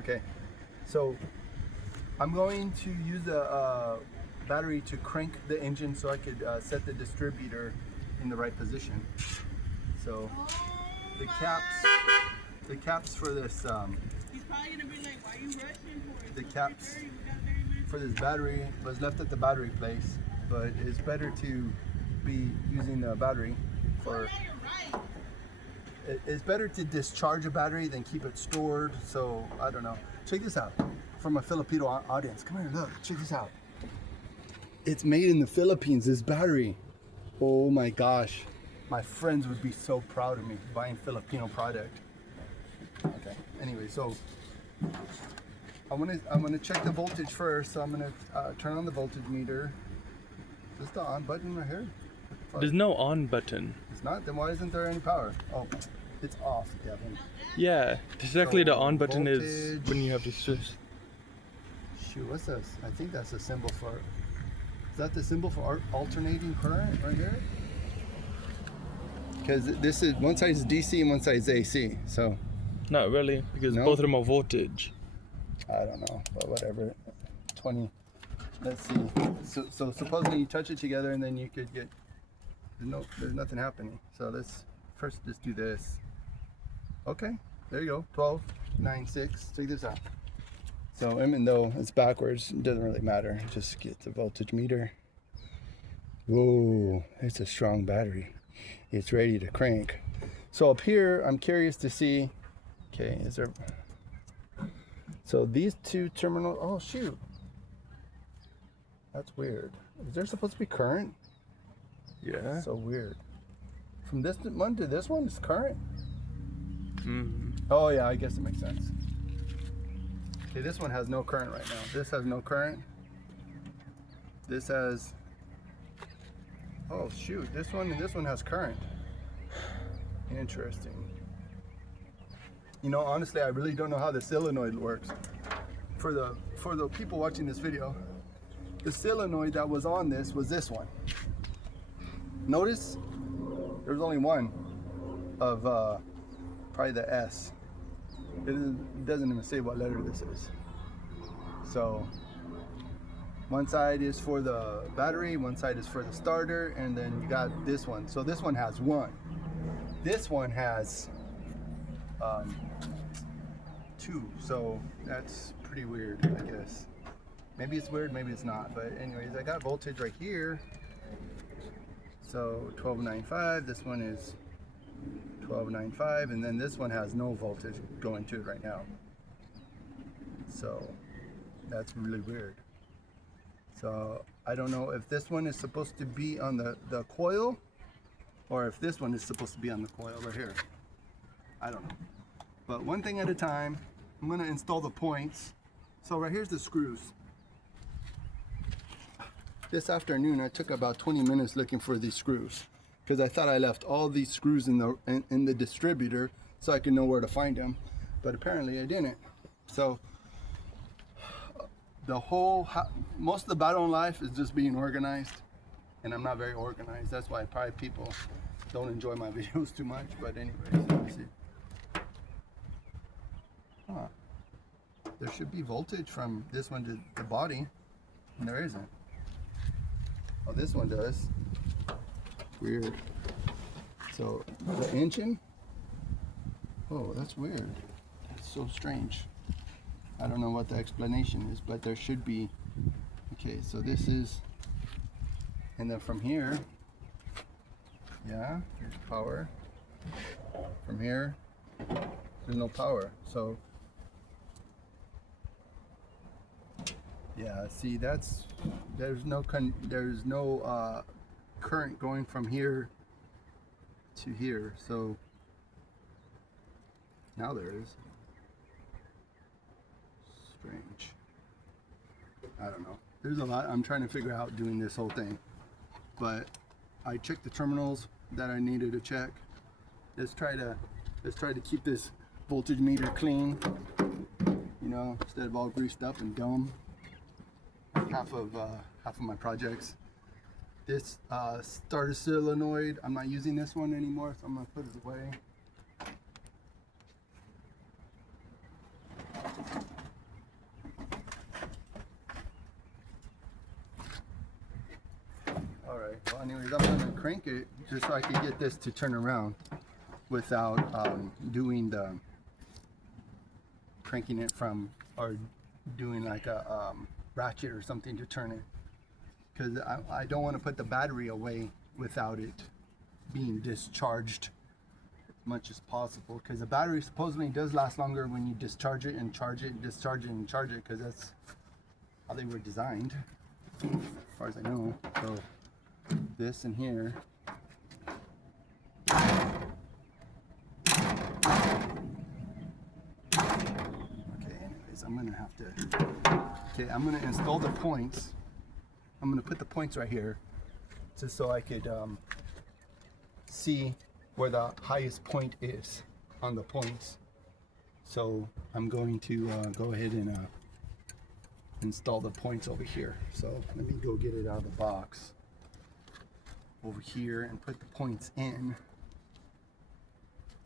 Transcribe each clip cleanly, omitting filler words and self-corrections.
Okay, so I'm going to use a battery to crank the engine so I could set the distributor in the right position. So the caps for this He's probably gonna be like, why are you rushing for it? the caps for this battery was left at the battery place, but it's better to be using the battery for. It's better to discharge a battery than keep it stored. So I don't know. Check this out. For my Filipino audience, come here, look. Check this out. It's made in the Philippines. This battery. Oh my gosh, my friends would be so proud of me buying Filipino product. Okay. Anyway, so I'm gonna check the voltage first. So I'm gonna turn on the voltage meter. Is this the on button right here? There's no on button. It's not? Then why isn't there any power? Oh, it's off, Devin. Yeah, exactly. So The on button is voltage. when you have to switch. Shoot, what's this? I think that's a symbol for. Is that the symbol for alternating current right here? Because this is one side is DC and one side is AC. So Not really, because No? both of them are voltage. I don't know, but whatever. 20. Let's see. So supposedly you touch it together and then you could get. There's nothing happening. So let's first just do this. Okay, there you go. 12, 9, 6. Check this out. So even though it's backwards, it doesn't really matter. Just get the voltage meter. Whoa, it's a strong battery. It's ready to crank. So up here, I'm curious to see. Okay, is there? So these two terminals. Oh shoot, that's weird. Is there supposed to be current? Yeah. So weird. From this one to this one is current? Mm. Oh yeah, I guess it makes sense. Okay, this one has no current right now. This has no current. This has, oh shoot, this one and this one has current. Interesting. You know, honestly, I really don't know how the solenoid works. For the people watching this video, the solenoid that was on this was this one. Notice there was only one of probably the S. It doesn't even say what letter this is. So one side is for the battery, one side is for the starter, and then you got this one. So this one has one. This one has two. So that's pretty weird, I guess. Maybe it's weird, maybe it's not. But anyways, I got voltage right here. So 1295, this one is 1295, and then this one has no voltage going to it right now. So that's really weird. So I don't know if this one is supposed to be on the coil or if this one is supposed to be on the coil right here. I don't know. But one thing at a time, I'm gonna install the points. So right here's the screws. This afternoon I took about 20 minutes looking for these screws because I thought I left all these screws in the distributor so I could know where to find them, but apparently I didn't. So most of the battle in life is just being organized, and I'm not very organized. That's why probably people don't enjoy my videos too much. But anyways, let me see. Huh. There should be voltage from this one to the body, and there isn't. Oh, this one does. Weird. So the engine. Oh, that's weird. That's so strange. I don't know what the explanation is, but there should be. Okay, so this is, and then from here, yeah, there's power. From here, there's no power. So yeah, see, there's no current going from here to here. So now there is. Strange. I don't know. There's a lot I'm trying to figure out doing this whole thing, but I checked the terminals that I needed to check. Let's try to keep this voltage meter clean, you know, instead of all greased up and dumb. Half of my projects. This starter solenoid, I'm not using this one anymore, so I'm gonna put it away. Alright, well anyways, I'm gonna crank it just so I can get this to turn around without doing the cranking it from, or doing like a ratchet or something to turn it, because I don't want to put the battery away without it being discharged as much as possible, because the battery supposedly does last longer when you discharge it and charge it and discharge it and charge it, because that's how they were designed as far as I know. So this in here, I'm gonna have to, okay, I'm gonna install the points. I'm gonna put the points right here just so I could see where the highest point is on the points. So I'm going to go ahead and install the points over here. So let me go get it out of the box over here and put the points in.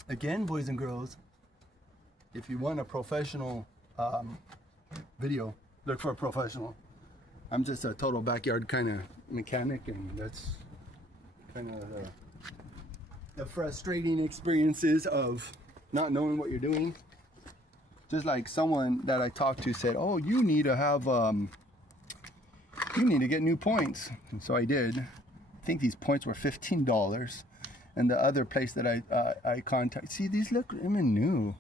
Again, boys and girls, if you want a professional video, look for a professional. I'm just a total backyard kind of mechanic, and that's kind of the frustrating experiences of not knowing what you're doing. Just like someone that I talked to said, oh, you need to have you need to get new points, and so I did. I think these points were $15, and the other place that I contacted, see, these look even new.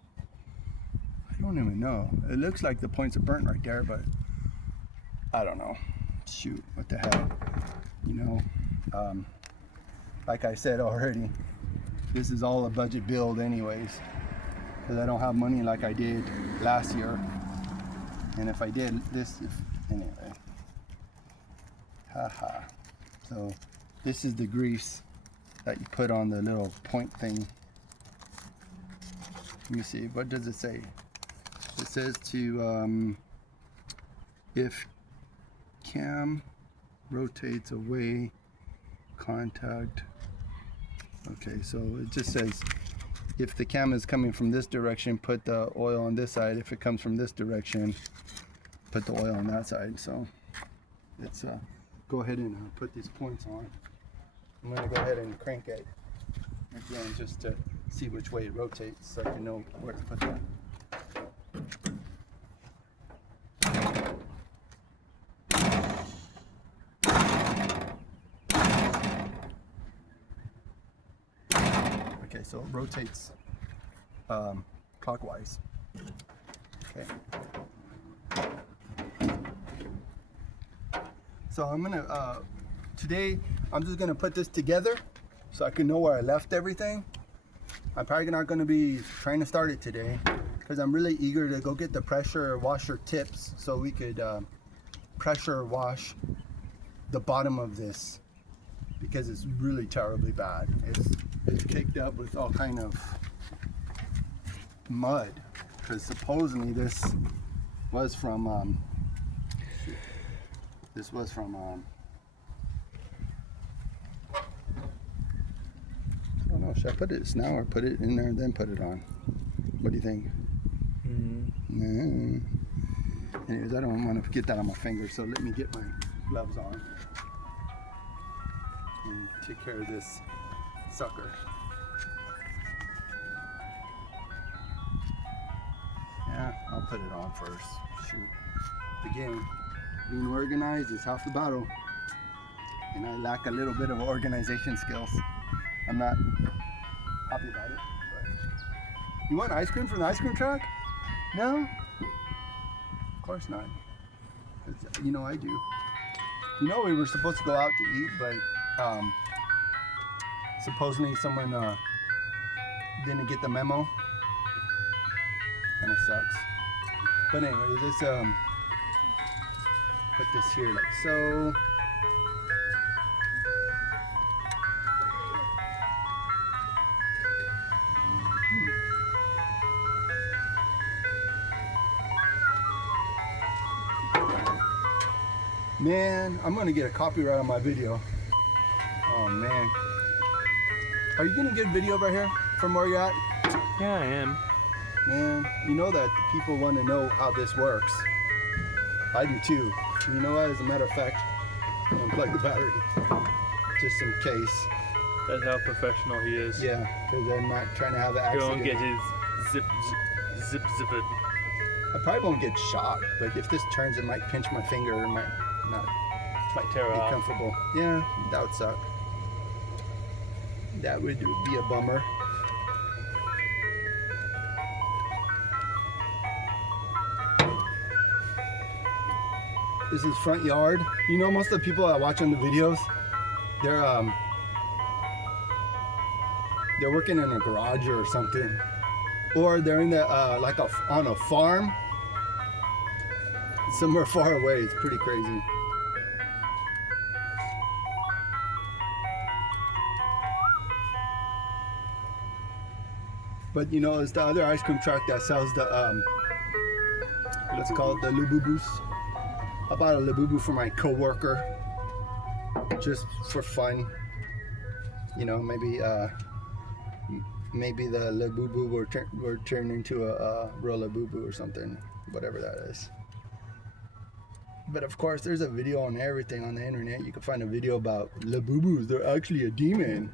I don't even know. It looks like the points are burnt right there, but I don't know. Shoot, what the hell? You know, like I said already, this is all a budget build anyways, because I don't have money like I did last year. And if I did this, anyway. Haha. So this is the grease that you put on the little point thing. Let me see, what does it say? It says to, if cam rotates away, contact. Okay, so it just says, if the cam is coming from this direction, put the oil on this side. If it comes from this direction, put the oil on that side. So let's go ahead and put these points on. I'm gonna go ahead and crank it again just to see which way it rotates so I can know where to put that. Okay, so it rotates clockwise. Okay. So I'm gonna, today, I'm just gonna put this together so I can know where I left everything. I'm probably not gonna be trying to start it today because I'm really eager to go get the pressure washer tips so we could pressure wash the bottom of this, because it's really terribly bad. It's caked up with all kind of mud, because supposedly this was from I don't know, should I put it now or put it in there and then put it on? What do you think? Nah. Anyways, I don't want to get that on my finger, so let me get my gloves on and take care of this sucker. Yeah, I'll put it on first. Shoot. Again, being organized is half the battle, and I lack a little bit of organization skills. I'm not happy about it. But you want ice cream from the ice cream truck? No? Of course not. You know I do. You know we were supposed to go out to eat, but supposedly someone didn't get the memo. Kind of sucks. But anyway, let's put this here like so. Man, I'm gonna get a copyright on my video. Oh man. Are you getting good video right here from where you're at? Yeah, I am. Man, you know that people want to know how this works. I do too. You know what, as a matter of fact, I'm gonna plug the battery. just in case. That's how professional he is. Yeah, because I'm not trying to have an He accident. won't get his zip. I probably won't get shot, but if this turns, it might pinch my finger. It might not Might tear be off. comfortable. Yeah, that would suck. That would be a bummer. This is front yard. You know, most of the people I watch on the videos, they're working in a garage or something, or they're in the on a farm somewhere far away. It's pretty crazy. But you know, it's the other ice cream truck that sells the what's it called, the Labubus. I bought a Labubu for my coworker, just for fun. You know, maybe the Labubu will turn into a real Labubu or something, whatever that is. But of course, there's a video on everything on the internet. You can find a video about Labubus. They're actually a demon.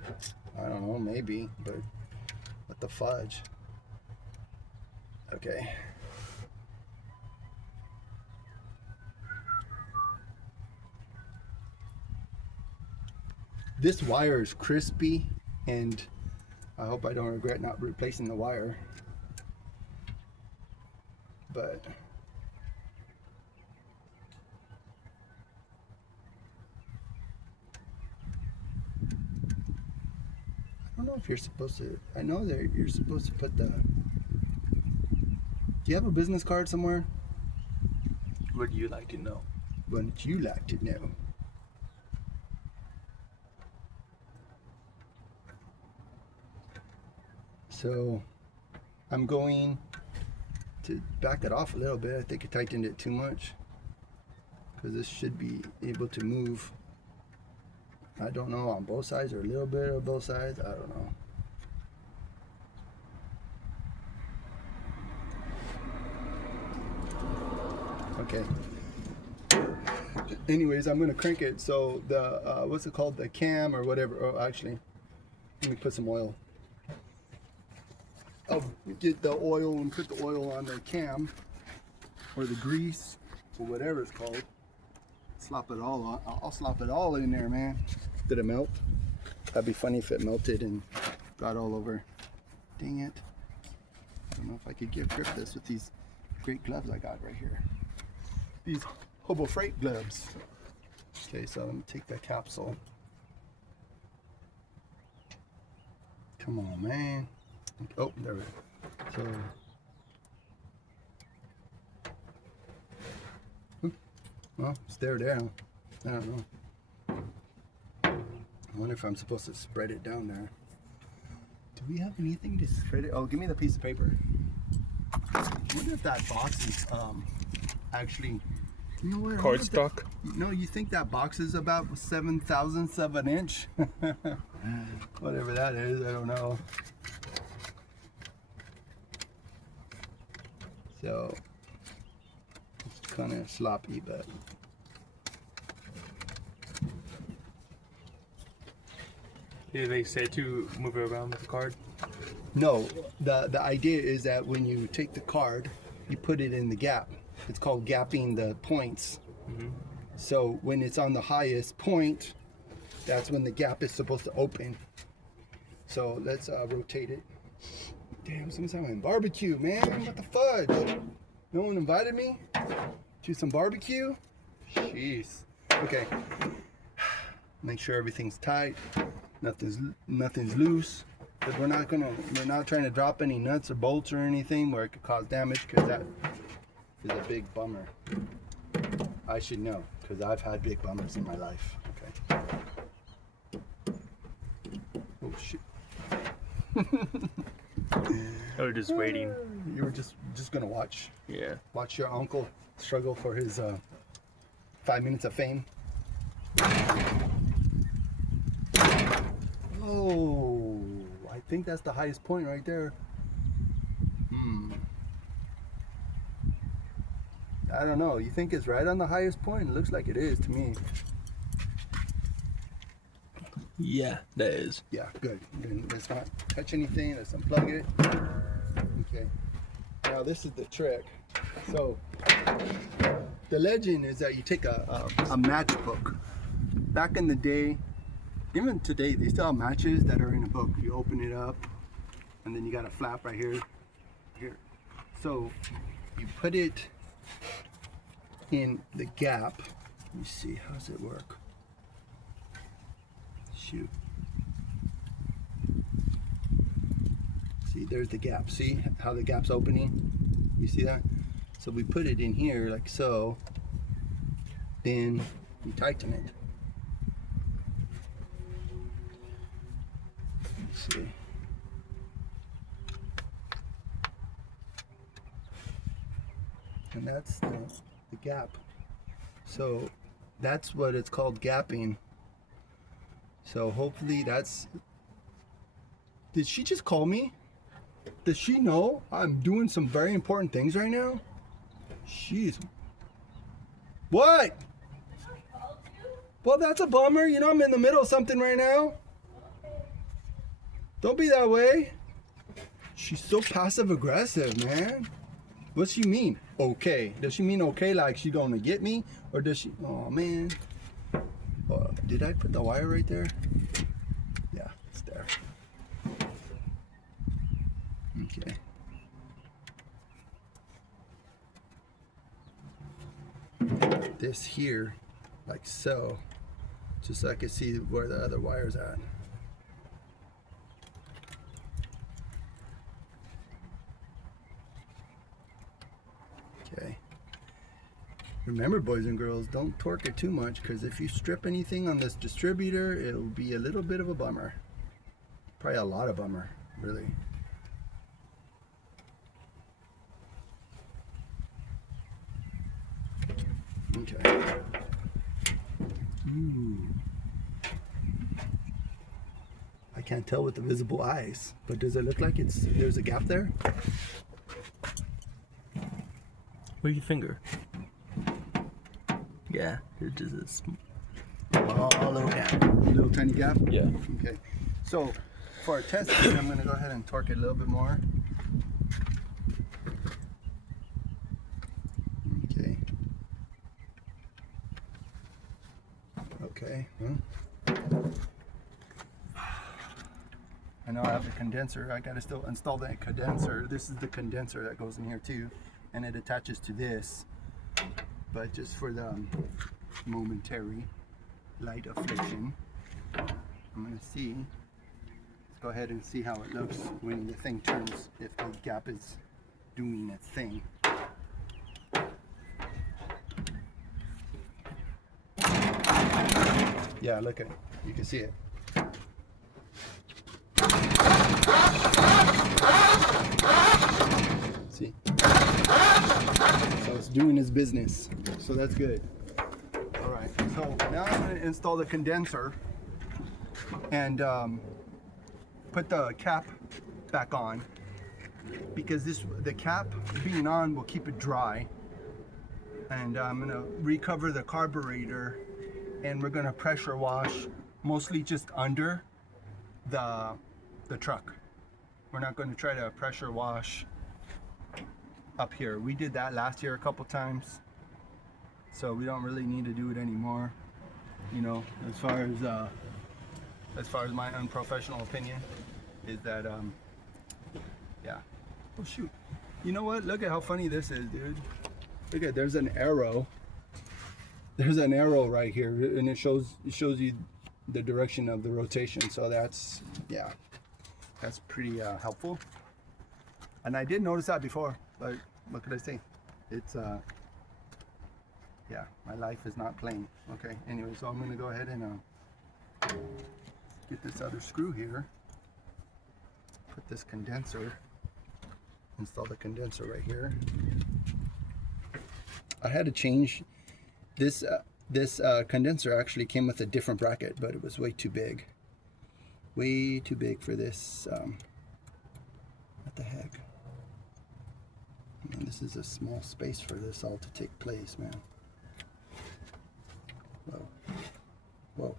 I don't know, maybe, but what the fudge? Okay. This wire is crispy, and I hope I don't regret not replacing the wire. But I don't know if you're supposed to. I know that you're supposed to put the. Do you have a business card somewhere? Would you like to know? Wouldn't you like to know? So I'm going to back it off a little bit. I think I tightened it too much, because this should be able to move. I don't know, on both sides or a little bit of both sides. I don't know. Okay. Anyways, I'm gonna crank it. So the what's it called? The cam or whatever. Oh, actually, let me put some oil. I'll get the oil and put the oil on the cam, or the grease, or whatever it's called. Slop it all on. I'll slop it all in there, man. Did it melt? That'd be funny if it melted and got all over. Dang it. I don't know if I could grip this with these great gloves I got right here. These Hobo Freight gloves. Okay, so let me take that capsule. Come on, man. Oh, there we go. So, well, stare down. I don't know. I wonder if I'm supposed to spread it down there. Do we have anything to spread it? Oh, give me the piece of paper. I wonder if that box is actually. You know what? Cardstock? No, you think that box is about 7/1000 of an inch? Whatever that is, I don't know. So it's kind of sloppy, but Did they say to move it around with the card? no. The idea is that when you take the card, you put it in the gap. It's called gapping the points. Mm-hmm. So when it's on the highest point, that's when the gap is supposed to open. So let's rotate it. Damn, someone's having barbecue, man. What the fudge? No one invited me to some barbecue? Jeez. Okay. Make sure everything's tight. Nothing's loose. But we're not trying to drop any nuts or bolts or anything where it could cause damage, because that is a big bummer. I should know, because I've had big bummers in my life. Okay. Oh shit. I was just waiting. You were just gonna watch your uncle struggle for his 5 minutes of fame. Oh, I think that's the highest point right there. I don't know. You think it's right on the highest point? It looks like it is to me. Yeah, that is. Yeah, good. Then let's not touch anything. Let's unplug it. Okay. Now this is the trick. So the legend is that you take a matchbook. Back in the day, even today, they still have matches that are in a book. You open it up, and then you got a flap right here. So you put it in the gap. Let me see, how does it work? Shoot. See, there's the gap. See how the gap's opening? You see that? So we put it in here like so. Then we tighten it. Let's see. And that's the gap. So that's what it's called, gapping. So hopefully that's... Did she just call me? Does she know I'm doing some very important things right now? She's... What? Well, that's a bummer. You know I'm in the middle of something right now. Don't be that way. She's so passive aggressive, man. What's she mean? Okay. Does she mean okay like she gonna get me? Or does she... Oh, man. Did I put the wire right there? Yeah, it's there. Okay. This here, like so, just so I can see where the other wire's at. Okay. Remember, boys and girls, don't torque it too much, because if you strip anything on this distributor, it'll be a little bit of a bummer. Probably a lot of bummer, really. Okay. Ooh. I can't tell with the visible eyes, but does it look like there's a gap there? Where's your finger? Yeah, it's just a small little gap. Little tiny gap? Yeah. Okay. So for our test, I'm going to go ahead and torque it a little bit more. Okay. Okay. I know I have the condenser. I got to still install that condenser. This is the condenser that goes in here too, and it attaches to this. But just for the momentary light affliction, I'm going to see. Let's go ahead and see how it looks when the thing turns, if the gap is doing its thing. Yeah, look at it. You can see it. See? So it's doing its business. So that's good. All right. So now I'm going to install the condenser and put the cap back on, because the cap being on will keep it dry. And I'm going to recover the carburetor, and we're going to pressure wash mostly just under the truck. We're not going to try to pressure wash up here. We did that last year a couple times, so we don't really need to do it anymore. You know, as far as my unprofessional opinion is that yeah. Oh shoot. You know what? Look at how funny this is, dude. Look at, there's an arrow. There's an arrow right here, and it shows you the direction of the rotation. So that's, yeah, that's pretty helpful. And I did notice that before, but what could I say? It's yeah, my life is not plain. Okay, anyway, so I'm gonna go ahead and get this other screw here, put this condenser, install the condenser right here. I had to change this. This condenser actually came with a different bracket, but it was way too big. Way too big for this. What the heck? Man, this is a small space for this all to take place, man. Whoa. Whoa.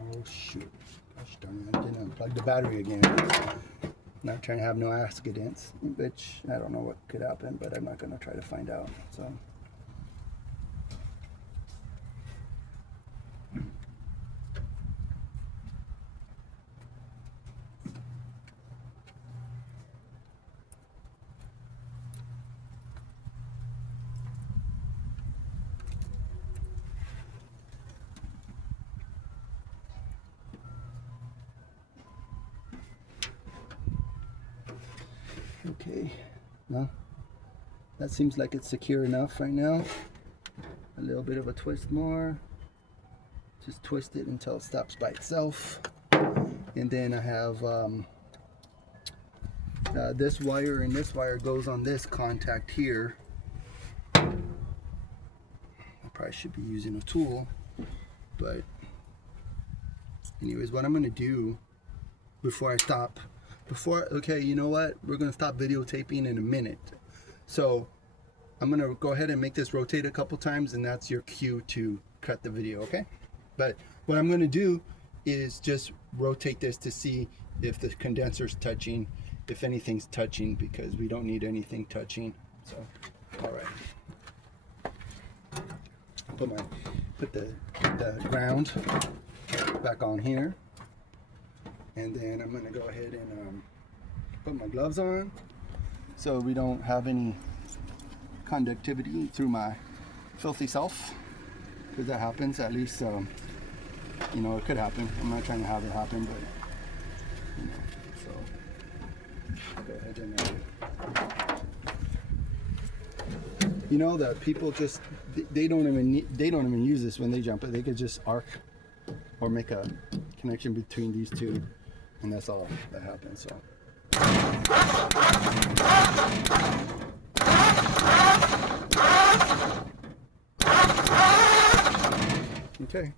Oh shoot. Gosh darn it, I didn't unplug the battery again. Not trying to have no accidents, which I don't know what could happen, but I'm not going to try to find out. So. Okay, well, that seems like it's secure enough right now. A little bit of a twist more. Just twist it until it stops by itself. And then I have this wire, and this wire goes on this contact here. I probably should be using a tool, but anyways, what I'm gonna do before I stop, okay, you know what? We're gonna stop videotaping in a minute. So I'm gonna go ahead and make this rotate a couple times, and that's your cue to cut the video, okay? But what I'm gonna do is just rotate this to see if the condenser's touching, if anything's touching, because we don't need anything touching. So, all right. Put the ground back on here. And then I'm gonna go ahead and put my gloves on so we don't have any conductivity through my filthy self, because that happens. At least you know, it could happen. I'm not trying to have it happen, but you know, so I'll go ahead and you know that people just they don't even use this when they jump it. They could just arc or make a connection between these two, and that's all that happens. So. Okay.